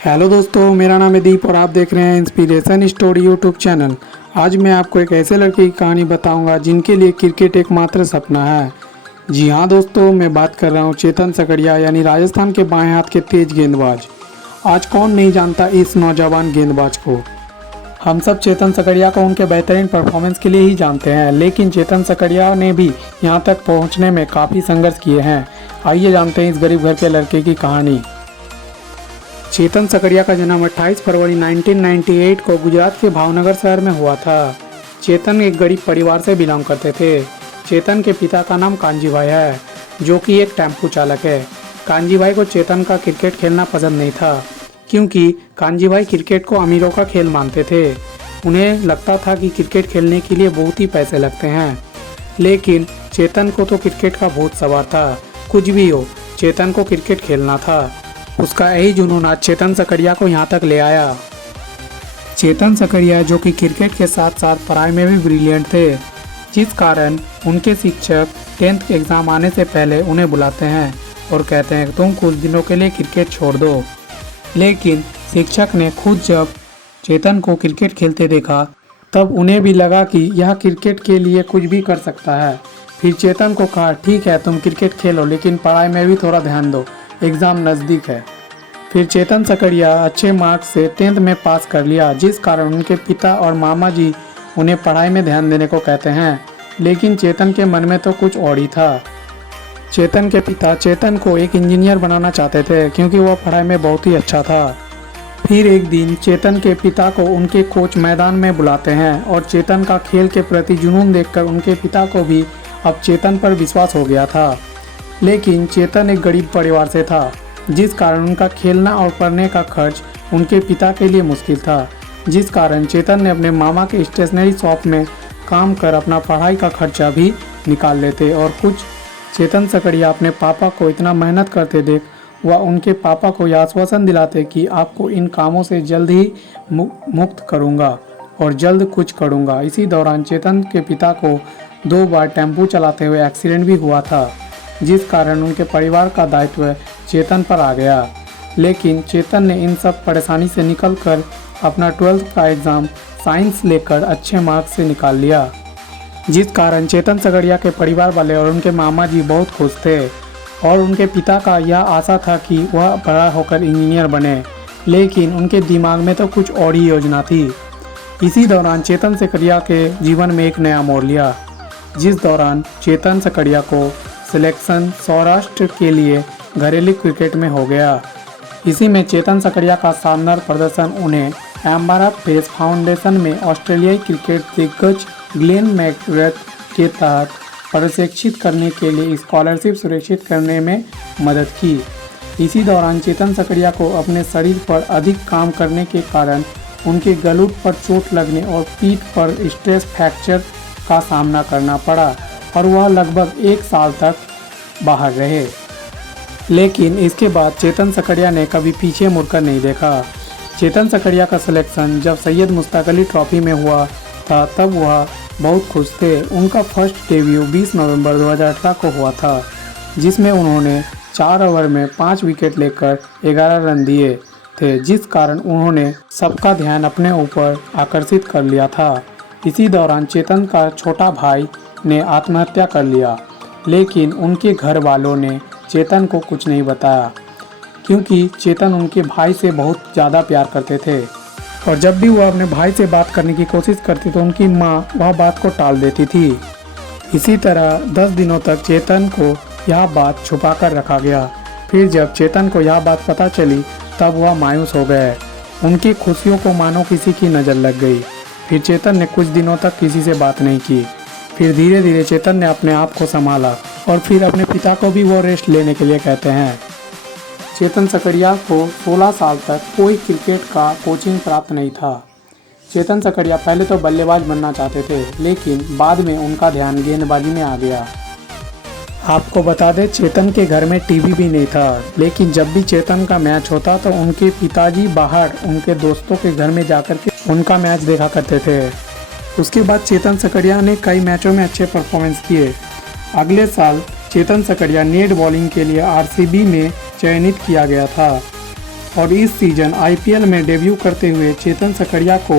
Hello दोस्तों, मेरा नाम है दीप और आप देख रहे हैं इंस्पिरेशन स्टोरी यूट्यूब चैनल। आज मैं आपको एक ऐसे लड़के की कहानी बताऊंगा जिनके लिए क्रिकेट एकमात्र सपना है। जी हाँ दोस्तों, मैं बात कर रहा हूँ चेतन सकड़िया यानी राजस्थान के बाएं हाथ के तेज गेंदबाज। आज कौन नहीं जानता इस नौजवान गेंदबाज को। हम सब चेतन सकड़िया को उनके बेहतरीन परफॉर्मेंस के लिए ही जानते हैं, लेकिन चेतन सकड़िया ने भी यहाँ तक पहुँचने में काफ़ी संघर्ष किए हैं। आइए जानते हैं इस गरीब घर के लड़के की कहानी। चेतन सकड़िया का जन्म 28 फरवरी 1998 को गुजरात के भावनगर शहर में हुआ था। चेतन एक गरीब परिवार से बिलोंग करते थे। चेतन के पिता का नाम कांजी भाई है, जो कि एक टेम्पो चालक है। कांजी भाई को चेतन का क्रिकेट खेलना पसंद नहीं था, क्योंकि कांजी भाई क्रिकेट को अमीरों का खेल मानते थे। उन्हें लगता था कि क्रिकेट खेलने के लिए बहुत ही पैसे लगते हैं, लेकिन चेतन को तो क्रिकेट का बहुत सवार था। कुछ भी हो, चेतन को क्रिकेट खेलना था। उसका यही जुनून आज चेतन सकड़िया को यहाँ तक ले आया। चेतन सकड़िया जो कि क्रिकेट के साथ साथ पढ़ाई में भी ब्रिलियंट थे, जिस कारण उनके शिक्षक 10th एग्ज़ाम आने से पहले उन्हें बुलाते हैं और कहते हैं तुम कुछ दिनों के लिए क्रिकेट छोड़ दो। लेकिन शिक्षक ने खुद जब चेतन को क्रिकेट खेलते देखा, तब उन्हें भी लगा कि यह क्रिकेट के लिए कुछ भी कर सकता है। फिर चेतन को कहा ठीक है तुम क्रिकेट खेलो, लेकिन पढ़ाई में भी थोड़ा ध्यान दो, एग्ज़ाम नज़दीक है। फिर चेतन सकड़िया अच्छे मार्क्स से 10th में पास कर लिया, जिस कारण उनके पिता और मामा जी उन्हें पढ़ाई में ध्यान देने को कहते हैं। लेकिन चेतन के मन में तो कुछ और ही था। चेतन के पिता चेतन को एक इंजीनियर बनाना चाहते थे, क्योंकि वह पढ़ाई में बहुत ही अच्छा था। फिर एक दिन चेतन के पिता को उनके कोच मैदान में बुलाते हैं और चेतन का खेल के प्रति जुनून देखकर उनके पिता को भी अब चेतन पर विश्वास हो गया था। लेकिन चेतन एक गरीब परिवार से था, जिस कारण उनका खेलना और पढ़ने का खर्च उनके पिता के लिए मुश्किल था। जिस कारण चेतन ने अपने मामा के स्टेशनरी शॉप में काम कर अपना पढ़ाई का खर्चा भी निकाल लेते। और कुछ चेतन सकड़िया अपने पापा को इतना मेहनत करते देख वह उनके पापा को यह आश्वासन दिलाते कि आपको इन कामों से जल्द ही मुक्त करूँगा और जल्द कुछ करूँगा। इसी दौरान चेतन के पिता को 2 बार टेम्पो चलाते हुए एक्सीडेंट भी हुआ था, जिस कारण उनके परिवार का दायित्व चेतन पर आ गया। लेकिन चेतन ने इन सब परेशानी से निकलकर अपना 12th का एग्ज़ाम साइंस लेकर अच्छे मार्क्स से निकाल लिया, जिस कारण चेतन सकड़िया के परिवार वाले और उनके मामा जी बहुत खुश थे। और उनके पिता का यह आशा था कि वह बड़ा होकर इंजीनियर बने, लेकिन उनके दिमाग में तो कुछ और ही योजना थी। इसी दौरान चेतन सकड़िया के जीवन में एक नया मोड़ लिया, जिस दौरान चेतन सकड़िया को सिलेक्शन सौराष्ट्र के लिए घरेलू क्रिकेट में हो गया। इसी में चेतन सकड़िया का शानदार प्रदर्शन उन्हें एमआरएफ पेस फाउंडेशन में ऑस्ट्रेलियाई क्रिकेट दिग्गज ग्लेन मैकग्रेथ के तहत प्रशिक्षित करने के लिए स्कॉलरशिप सुरक्षित करने में मदद की। इसी दौरान चेतन सकड़िया को अपने शरीर पर अधिक काम करने के कारण उनके गलुट पर चोट लगने और पीठ पर स्ट्रेस फ्रैक्चर का सामना करना पड़ा और वह लगभग 1 साल तक बाहर रहे। लेकिन इसके बाद चेतन सकड़िया ने कभी पीछे मुड़कर नहीं देखा। चेतन सकड़िया का सिलेक्शन जब सैयद मुश्ताक अली ट्रॉफी में हुआ था, तब वह बहुत खुश थे। उनका फर्स्ट डेब्यू 20 नवंबर 2018 को हुआ था, जिसमें उन्होंने 4 ओवर में 5 विकेट लेकर 11 रन दिए थे, जिस कारण उन्होंने सबका ध्यान अपने ऊपर आकर्षित कर लिया था। इसी दौरान चेतन का छोटा भाई ने आत्महत्या कर लिया, लेकिन उनके घर वालों ने चेतन को कुछ नहीं बताया, क्योंकि चेतन उनके भाई से बहुत ज़्यादा प्यार करते थे। और जब भी वह अपने भाई से बात करने की कोशिश करती तो उनकी माँ वह बात को टाल देती थी। इसी तरह 10 दिनों तक चेतन को यह बात छुपा कर रखा गया। फिर जब चेतन को यह बात पता चली, तब वह मायूस हो गए। उनकी खुशियों को मानो किसी की नज़र लग गई। फिर चेतन ने कुछ दिनों तक किसी से बात नहीं की। फिर धीरे धीरे चेतन ने अपने आप को संभाला और फिर अपने पिता को भी वो रेस्ट लेने के लिए कहते हैं। चेतन सकड़िया को 16 साल तक कोई क्रिकेट का कोचिंग प्राप्त नहीं था। चेतन सकड़िया पहले तो बल्लेबाज बनना चाहते थे, लेकिन बाद में उनका ध्यान गेंदबाजी में आ गया। आपको बता दें, चेतन के घर में टीवी भी नहीं था, लेकिन जब भी चेतन का मैच होता तो उनके पिताजी बाहर उनके दोस्तों के घर में जाकर के उनका मैच देखा करते थे। उसके बाद चेतन सकड़िया ने कई मैचों में अच्छे परफॉर्मेंस किए। अगले साल चेतन सकड़िया नेट बॉलिंग के लिए आरसीबी में चयनित किया गया था। और इस सीजन आईपीएल में डेब्यू करते हुए चेतन सकड़िया को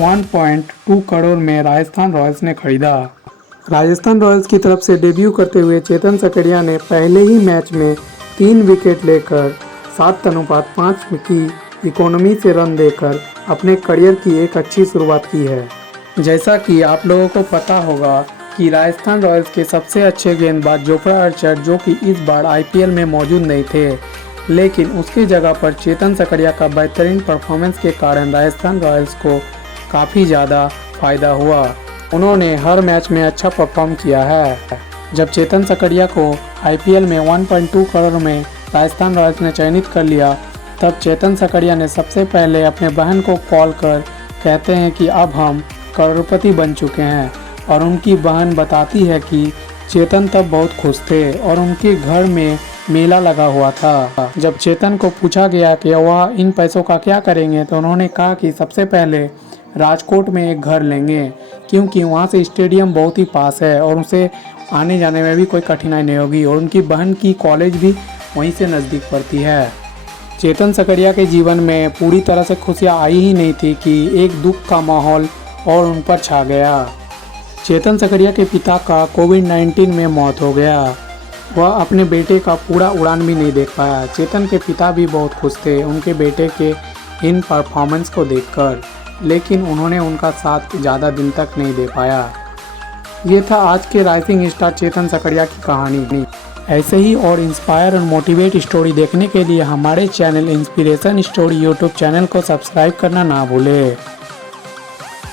1.2 करोड़ में राजस्थान रॉयल्स ने खरीदा। राजस्थान रॉयल्स की तरफ से डेब्यू करते हुए चेतन सकड़िया ने पहले ही मैच में 3 विकेट लेकर 7:5 की इकोनॉमी से रन देकर अपने करियर की एक अच्छी शुरुआत की है। जैसा कि आप लोगों को पता होगा कि राजस्थान रॉयल्स के सबसे अच्छे गेंदबाज जोफ्रा आर्चर जो कि इस बार आईपीएल में मौजूद नहीं थे, लेकिन उसकी जगह पर चेतन सकड़िया का बेहतरीन परफॉर्मेंस के कारण राजस्थान रॉयल्स को काफ़ी ज़्यादा फायदा हुआ। उन्होंने हर मैच में अच्छा परफॉर्म किया है। जब चेतन सकड़िया को आईपीएल में 1.2 करोड़ में राजस्थान रॉयल्स ने चयनित कर लिया, तब चेतन सकड़िया ने सबसे पहले अपने बहन को कॉल कर कहते हैं कि अब हम करोड़पति बन चुके हैं। और उनकी बहन बताती है कि चेतन तब बहुत खुश थे और उनके घर में मेला लगा हुआ था। जब चेतन को पूछा गया कि वह इन पैसों का क्या करेंगे, तो उन्होंने कहा कि सबसे पहले राजकोट में एक घर लेंगे, क्योंकि वहाँ से स्टेडियम बहुत ही पास है और उसे आने जाने में भी कोई कठिनाई नहीं होगी और उनकी बहन की कॉलेज भी वहीं से नज़दीक पड़ती है। चेतन सकड़िया के जीवन में पूरी तरह से खुशियाँ आई ही नहीं थी कि एक दुख का माहौल और उन पर छा गया। चेतन सकड़िया के पिता का कोविड-19 में मौत हो गया। वह अपने बेटे का पूरा उड़ान भी नहीं देख पाया। चेतन के पिता भी बहुत खुश थे उनके बेटे के इन परफॉर्मेंस को देखकर, लेकिन उन्होंने उनका साथ ज़्यादा दिन तक नहीं दे पाया। ये था आज के राइजिंग स्टार चेतन सकड़िया की कहानी। ऐसे ही और इंस्पायर और मोटिवेट स्टोरी देखने के लिए हमारे channel inspiration story YouTube channel को सब्सक्राइब करना ना भूलें।